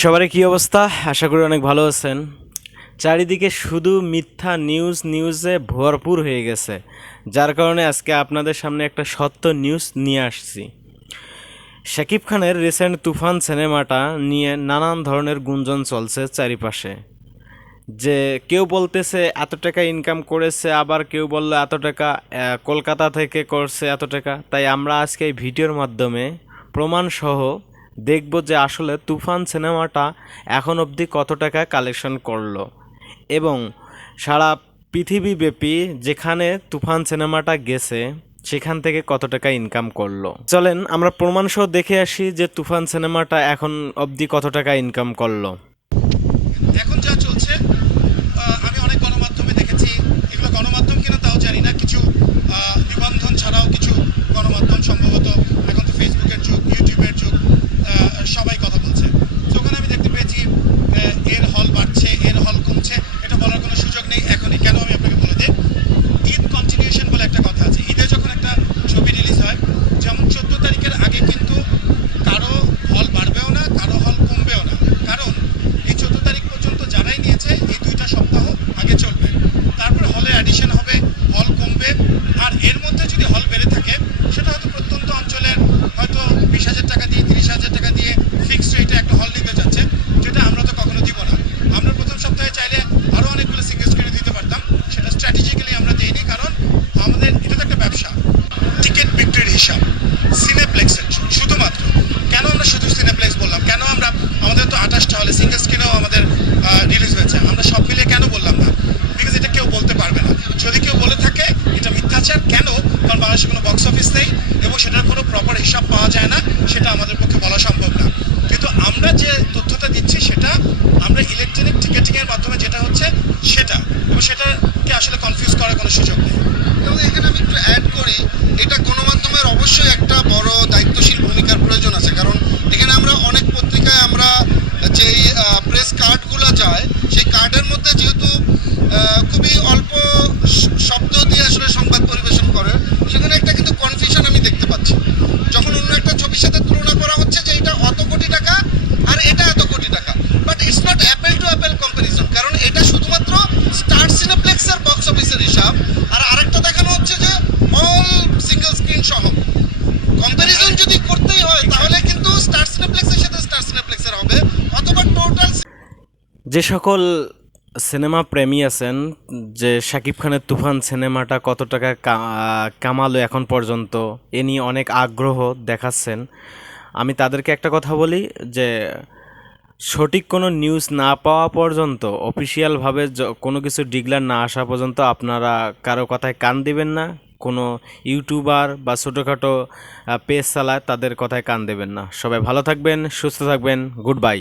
সবারই কী অবস্থা? আশা করি অনেক ভালো আছেন। চারিদিকে শুধু মিথ্যা নিউজ নিউজে ভরপুর হয়ে গেছে। যার কারণে আজকে আপনাদের সামনে একটা সত্য নিউজ নিয়ে আসছি। শাকিব খানের রিসেন্ট তুফান সিনেমাটা নিয়ে নানান ধরনের গুঞ্জন চলছে চারিপাশে। যে কেউ বলতেছে, এত টাকা ইনকাম করেছে, আবার কেউ বলল, এত টাকা কলকাতা থেকে করছে এত টাকা। তাই আমরা আজকে এই ভিডিওর মাধ্যমে প্রমাণসহ দেখব যে আসলে তুফান সিনেমাটা এখন অবধি কত টাকা কালেকশন করল। এবং সারা পৃথিবীব্যাপী যেখানে তুফান সিনেমাটা গেছে, সেখান থেকে কত টাকা ইনকাম করল। চলেন আমরা প্রমাণসহ দেখে আসি যে তুফান সিনেমাটা এখন অবধি কত টাকা ইনকাম করল। হিসাব পাওয়া যায় না, সেটা আমাদের পক্ষে বলা সম্ভব না। কিন্তু আমরা যে তথ্যটা দিচ্ছি, সেটা আমরা ইলেকট্রনিক টিকেটিংয়ের মাধ্যমে যেটা হচ্ছে, সেটা। এবং সেটাকে আসলে কনফিউজ করার কোনো সুযোগ নেই। এখানে আমি একটু অ্যাড করি, এটা যে সকল সিনেমা প্রেমী আছেন, যে শাকিব খানের তুফান সিনেমাটা কত টাকা কামালো এখন পর্যন্ত, এ নিয়ে অনেক আগ্রহ দেখাচ্ছেন। আমি তাদেরকে একটা কথা বলি, যে সঠিক কোনো নিউজ না পাওয়া পর্যন্ত অফিসিয়ালভাবে কোনো কিছু ডিগলার না আসা পর্যন্ত আপনারা কারও কথায় কান দিবেন না, কোনো ইউটিউবার বা ছোটোখাটো পেজ চালায় তাদের কথায় কান দেবেন না। সবাই ভালো থাকবেন, সুস্থ থাকবেন গুড বাই